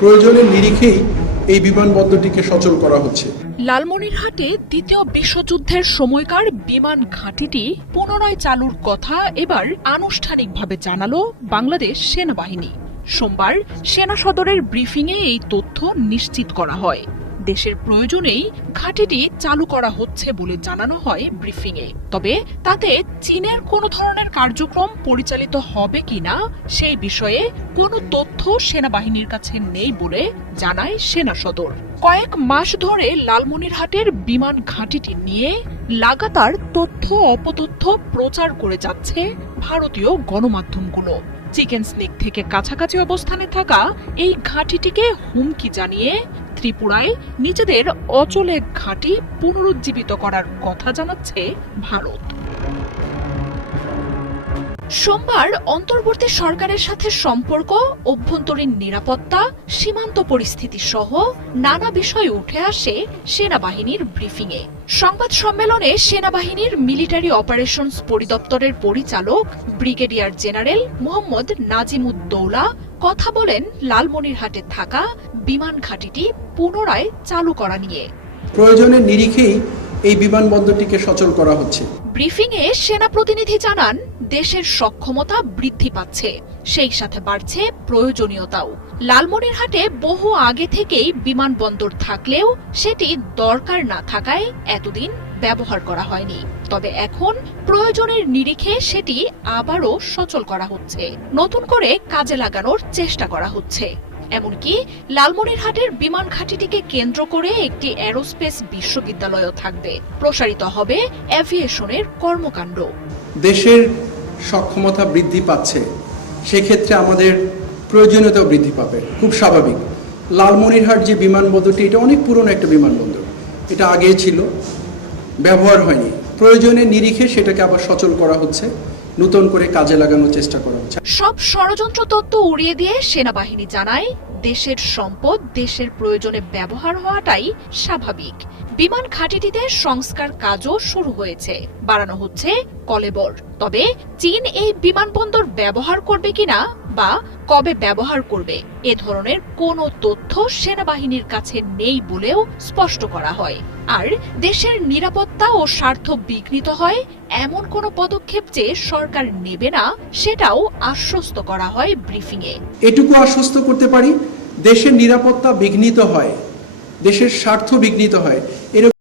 প্রয়োজনের নিরিখেই এই বিমানবন্দরটিকে সচল করা হচ্ছে। লালমনিরহাটে দ্বিতীয় বিশ্বযুদ্ধের সময়কার বিমান ঘাঁটিটি পুনরায় চালুর কথা এবার আনুষ্ঠানিকভাবে জানালো বাংলাদেশ সেনাবাহিনী। সোমবার সেনা সদরের ব্রিফিংয়ে এই তথ্য নিশ্চিত করা হয়। দেশের প্রয়োজনেই ঘাঁটিটি চালু করা হচ্ছে বলে জানানো হয় ব্রিফিংয়ে। তবে তাতে চীনের কোনো ধরনের কার্যক্রম পরিচালিত হবে কিনা সেই বিষয়ে কোনো তথ্য সেনাবাহিনীর কাছে নেই বলে জানায় সেনা সদর। কয়েক মাস ধরে লালমনিরহাটের বিমান ঘাঁটিটি নিয়ে লাগাতার তথ্য অপতথ্য প্রচার করে যাচ্ছে ভারতীয় গণমাধ্যমগুলো। চিকেন স্নেক থেকে কাছাকাছি অবস্থানে থাকা এই ঘাঁটিটিকে হুমকি জানিয়ে ত্রিপুরায় নিজেদের অচল এক ঘাঁটি পুনরুজ্জীবিত করার কথা জানাচ্ছে ভারত। সোমবার অন্তর্বর্তী সরকারের সাথে সম্পর্ক, অভ্যন্তরীণ নিরাপত্তা, সীমান্ত পরিস্থিতি সহ নানা বিষয় উঠে আসে সেনাবাহিনীর ব্রিফিংয়ে। সংবাদ সম্মেলনে সেনাবাহিনীর মিলিটারি অপারেশনস পরিদপ্তরের পরিচালক ব্রিগেডিয়ার জেনারেল মোহাম্মদ নাজিমুদ্দৌলা কথা বলেন লালমনিরহাটে থাকা বিমান ঘাঁটিটি পুনরায় চালু করা নিয়ে। প্রয়োজনের নিরিখেই এই বিমানবন্দরটিকে সচল করা হচ্ছে। ব্রিফিংয়ে সেনা প্রতিনিধি জানান, দেশের সক্ষমতা বৃদ্ধি পাচ্ছে, সেই সাথে বাড়ছে প্রয়োজনীয়তাও। লালমনিরহাটে বহু আগে থেকেই বিমানবন্দর থাকলেও সেটি দরকার না থাকায় এতদিন ব্যবহার করা হয়নি। তবে এখন প্রয়োজনের নিরিখে সেটি আবারও সচল করা হচ্ছে, নতুন করে কাজে লাগানোর চেষ্টা করা হচ্ছে। এমনকি লালমনিরহাটের বিমান ঘাঁটিটিকে কেন্দ্র করে একটি এরোস্পেস বিশ্ববিদ্যালয়ও থাকবে। প্রসারিত হবে এভিয়েশনের কর্মকাণ্ড। দেশের সক্ষমতা বৃদ্ধি পাচ্ছে, সেক্ষেত্রে আমাদের প্রয়োজনীয়তাও বৃদ্ধি পাবে, খুব স্বাভাবিক। লালমনিরহাট যে বিমানবন্দরটি, এটা অনেক পুরনো একটা বিমানবন্দর, এটা আগেই ছিল, ব্যবহার হয়নি। প্রয়োজনের নিরিখে সেটাকে আবার সচল করা হচ্ছে, নতুন করে কাজে লাগানোর চেষ্টা করা হচ্ছে। সব ষড়যন্ত্র তত্ত্ব উড়িয়ে দিয়ে সেনাবাহিনী জানায়, দেশের সম্পদ দেশের প্রয়োজনে ব্যবহার হওয়াটাই স্বাভাবিক। বিমান ঘাঁটিটিতে সংস্কার কাজও শুরু হয়েছে, বাড়ানো হচ্ছে কলেবর। তবে চীন এই বিমানবন্দর ব্যবহার করবে কিনা বা কবে ব্যবহার করবে এ ধরনের কোনো তথ্য সেনাবাহিনীর কাছে নেই বলেও স্পষ্ট করা হয়। আর দেশের নিরাপত্তা ও স্বার্থ বিঘ্নিত হয় এমন কোনো পদক্ষেপ যে সরকার নেবে না সেটাও আশ্বস্ত করা হয় ব্রিফিংয়ে। এটুকু আশ্বস্ত করতে পারি, দেশের নিরাপত্তা বিঘ্নিত হয়, দেশের স্বার্থ বিঘ্নিত হয়, এরকম